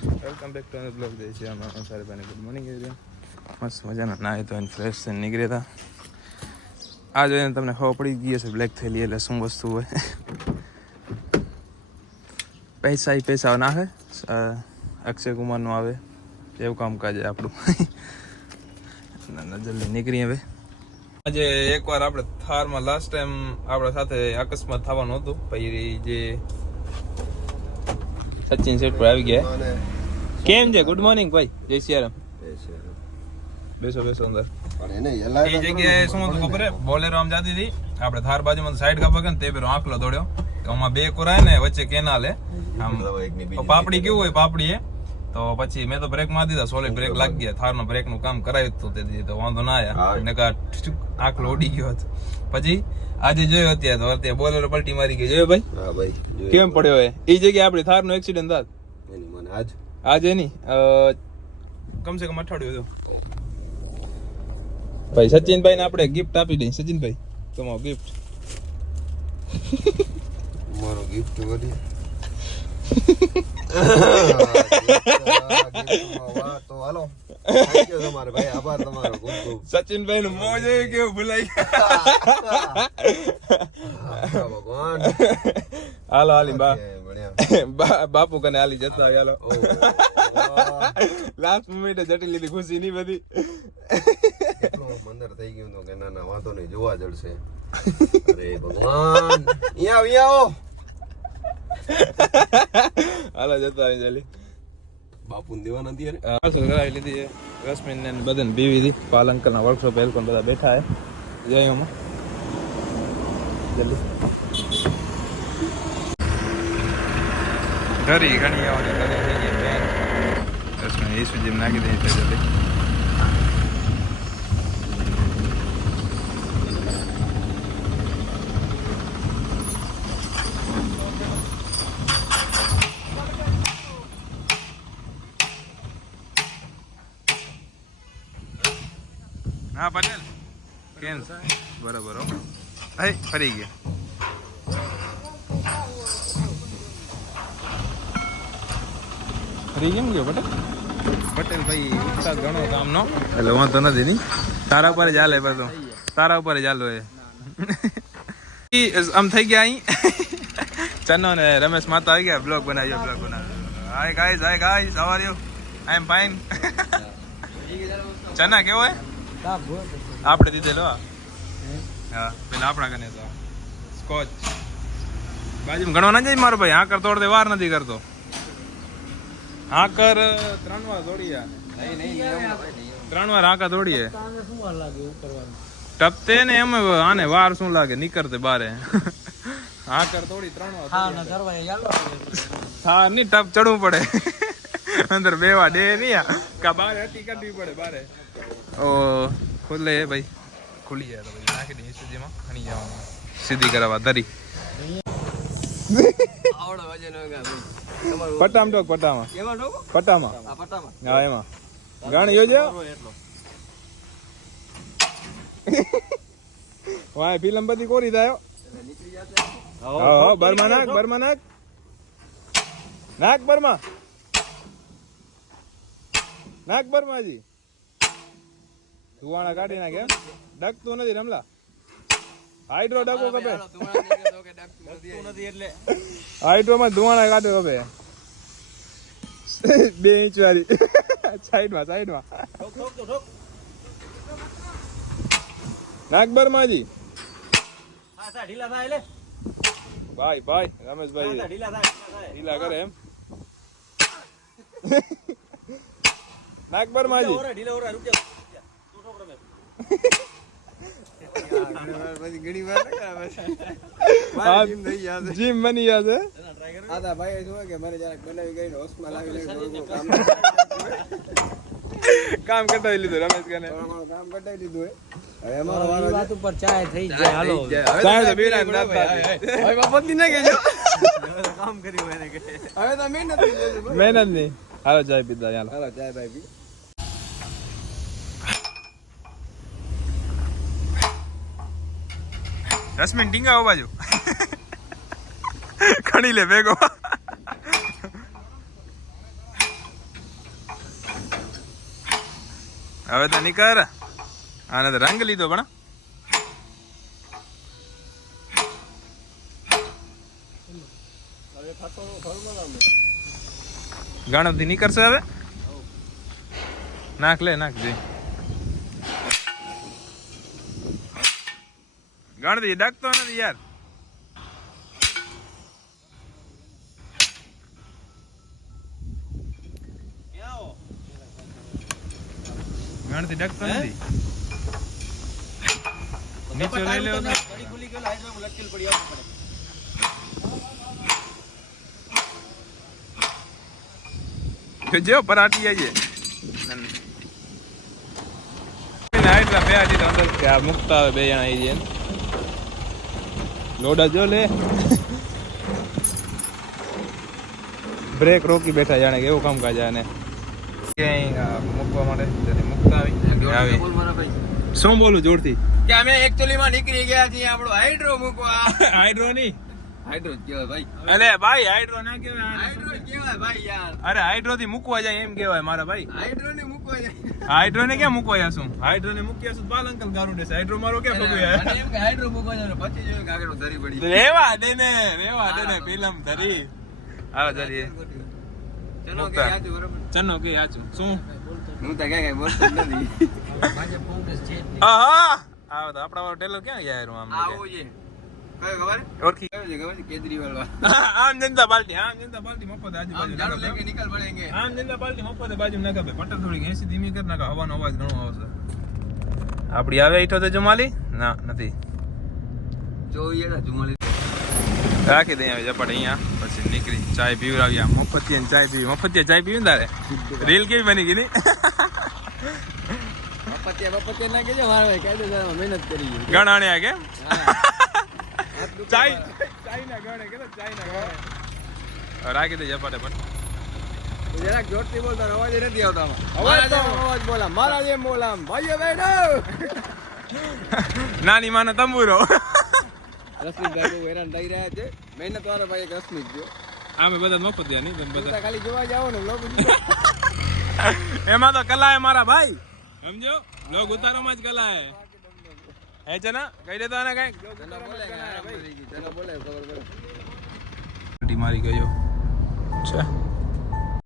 Welcome back to another blog. જઈ છે અમારા સારી ભાઈને ગુડ મોર્નિંગ એવી મસ્ત મજાના નાહી તો ફ્રેશ થઈને નીકળ્યા હતા. આ જોઈને તમને ખબર પડી ગઈ હશે બ્લેક થયેલી એટલે શું વસ્તુ હોય. પૈસા નાખે અક્ષય કુમારનું આવે એવું કામકાજ આપણું. જલ્દી નીકળી હવે. આજે એકવાર આપણે થારમાં લાસ્ટ ટાઈમ આપણા સાથે અકસ્માત થવાનું હતું. પછી જે સચિન સેટ પર આવી ગયા. કેમ છે? ગુડ મોર્નિંગ ભાઈ. જય સિયારામ. બેસો અંદર. એ જગ્યાએ શું હતું ખબર હે? બોલેરો આમ જતી હતી, આપણે થાર બાજુમાં સાઈડ કાપા કે ને તે પેલો આંકલો દોડ્યો. આમાં બે કોરાય ને વચ્ચે કેનાલ હે. આમ પાપડી કેવું હોય પાપડી હે. તો પછી મેં તો બ્રેક મારી દીધા, સોલિડ બ્રેક લાગી ગયા. થારનો બ્રેક નું કામ કરાવ્યું હતું તેથી તો વાંધો ના આવ્યા. આંકલો ઉડી ગયો હતો. પછી આજે જોયો અત્યારે બોલેરો પલટી મારી ગઈ. જોયો ભાઈ? હા ભાઈ. કેમ પડ્યો હે? એ જગ્યાએ આપણી થાર નો એક્સિડન્ટ થાત. આજે નહીં, કમસે કમ અઠવાડિયું હતું. ભાઈ સચિનભાઈ ને આપણે ગિફ્ટ આપી દઈએ. સચિનભાઈ તમારો ગિફ્ટ. મારો ગિફ્ટ વધી તો હાલો. તમારે ભાઈ આભાર તમારો ખૂબ ખૂબ. સચિનભાઈ નું મોં જોયું કેવું ભૂલાઈ ભગવાન. હાલો હાલી બાપુ કને હાલી જતા હાલો. લાસ્ટ મોમેન્ટ જટી લીધી ખુશી ની બધી. મંદર થઈ ગયું કે ના વાંધો નહીં, જોવા જડશે. અરે ભગવાન. અહીંયા આવો. હાલો જતા આવી જલ્દી. બાપુ ને દેવા નથી કરાવી લીધી છે. રશ્મિન ને બધાને બીવી હતી. પાલંકર ના વર્કશોપ હેલ્કોન બધા બેઠા હે. જયમાં જલ્દી ઘણી આવવાની ઘણી થઈ ગઈ બેન. રશ્મિન ઈસુ જેમ નાખી દઈ જલ્દી. હા પટેલ કેમ બરાબર હો. ફરી ગયા. ફરી કેમ ગયો પટેલ? પટેલ ભાઈ ઉત્સાહ ઘણો કામનો એટલે વાંધો નથી નહીં. તારા ઉપર જ હાલે પાછું. તારા ઉપર જ હાલો એ. આમ થઈ ગયા અહીં. ચન્નો ને રમેશ માતા આવી ગયા. બ્લોગ બનાવ્યો. Hi guys how are you? I am fine. ચન્ના કેવો હે? આપણે દીધેલો. હા પેલા આપણા કને તો સ્કોચ બાજુમાં ઘણો ના જાય મારો ભાઈ. હાકર તોડતે વાર નથી કરતો. હાકર 3 વાર દોડીએ. 3 વાર હાકર દોડીએ. ટપતે ને એમ આને વાર શું લાગે નીકળતે બારે. હાકર તોડી 3 વાર હા ની ટપ ચડવું પડે. અંદર બેવા ડે નહીં કા બારે હટી કાઢવી પડે બારે. ઓ ખુલ્લે ભાઈ ખુલી જાય તો ભાઈ નાખી દઈએ સુધીમાં ખણી જવાનું સીધી કરાવવા ધરી. પટ્ટામાં ટોક પટ્ટામાં હા એમાં ગાણી યોજ્યો. વાય ફિલ્મ બધી કોરી થાય. બર્મા નાખ બર્માજી ધુવાણા કાઢી નાખે. ડકતું નથી રમલા. હાઇડ્રો ડકો કપે. હાઇડ્રોમાં ધુવાણા કાઢે કપે. 2 ઇંચ વાળી સાઈડમાં નાક બર્માજી. ભાઈ રમેશભાઈ ઢીલા કરે એમ. નાક બર્માજી જીમ બની જશે. કામ કટાવી લીધું રમેશ કને. કામ કટાવી લીધું. હવે અમારો વાત ઉપર ચાય થઈ જાય. હાલો ચાય તો બીરા ના થાય. હવે બાપતી ના કેજો કામ કર્યું એને કે. હવે તો મહેનત નહીં. હાલો ચાય પીધા. હાલો ચાય ભાઈ પી. રશ્મિન ટીંગા બાજુ ખણી લે ભેગો. હવે તો નીકળ આને તો રંગ લીધો પણ ગણપતિ નીકળશે હવે નાખ લે નાખ જઈ ગણપતિ ડકતો નથી યાર ગણપતિ ડકતો નથી નીચે લઈ લેવો જો પરાઠી આવીએ હાઈડ્રા બે આજી અંદર ત્યાં મુકતા આવે બે જણા આવી જાય લોડા જો લે બ્રેક રોકી બેઠા જાણે કે એવું કામકાજ આને ક્યાંય મૂકવા માટે મુકતા આવી શું બોલું જોરથી કે અમે એકચ્યુઅલી માં નીકળી ગયા છીએ આપણો હાઇડ્રો મૂકવા હાઈડ્રો ની હાઇડ્રો કેવાય ભાઈ અલે ભાઈ હાઈડ્રો ના કહેવાય હાઇડ્રો કેવાય ભાઈ યાર અરે હાઈડ્રો થી મૂકવા જાય એમ કહેવાય મારા ભાઈ હાઇડ્રો ને મૂકવા જાય હાઈડ્રો ને ક્યાં મૂકવા જાશું હાઈડ્રો ને મૂકી જાશું બાલ અંકલ ગારું દેશે હાઈડ્રો મારો ક્યાં ફગું યાર મને એમ કે હાઇડ્રો મૂકવા જાય પછી જોયું કે આગળ ધરી પડી રેવા દે ને ફિલ્મ ધરી આવો જરીએ ચલો કે યાદ બરોબર ચનો કે આચું શું હું તો કઈ બોલતો જ નથી આહા આવો તો આપડા વાળો ટેલર ક્યાં ગયા યાર આમ આવો છે કયો ખબર ઓળખી કયો છે ખબર છે કેજરીવાલ આમ જનતા પાર્ટી મફત આજુબાજુ ઝાડુ લેકે નીકળ પડેંગે આમ જનતા પાર્ટી મફત બાજુ નાખે પટ્ટા થોડી 80 ધીમી કર નાખે હવાનો અવાજ ઘણો આવશે આપડી આવે ઈઠો તો જમાલી ના નથી જોઈએ ને જુમાલી રાખી દઈએ હવે ઝપટ અહીંયા પછી નીકળી ચાય પીવડાવ્યા મફતિયા ચાય પીવી મફતિયા ચાય પીવી તારે રીલ કેવી બની ગઈ ની બપતિયા ના કેજો મારે કાયદેસર મહેનત કરી ગણાણ્યા કે ચાય ના ગણે કે ચાય ના ગણે રાખી દે ઝપટે પણ જરાક જોરથી બોલતો અવાજ નથી આવતો અવાજ બોલા મારા જેમ બોલા ભાઈઓ બેઠો નાની માનો તંબુરો રશ્મિભાઈ બહુ હેરાન થઈ રહ્યા છે મહેનત વાળો ભાઈ એક રશ્મિ જો આમે બધા મફતિયા નહીં તમે બધા ખાલી જોવા જાવ ને લોક એમાં તો કલા હે મારા ભાઈ સમજો લોગ ઉતારોમાં જ કલા હે છે ને કહી દેતો આને કઈ બોલે ખબર પડે મારી ગયો છે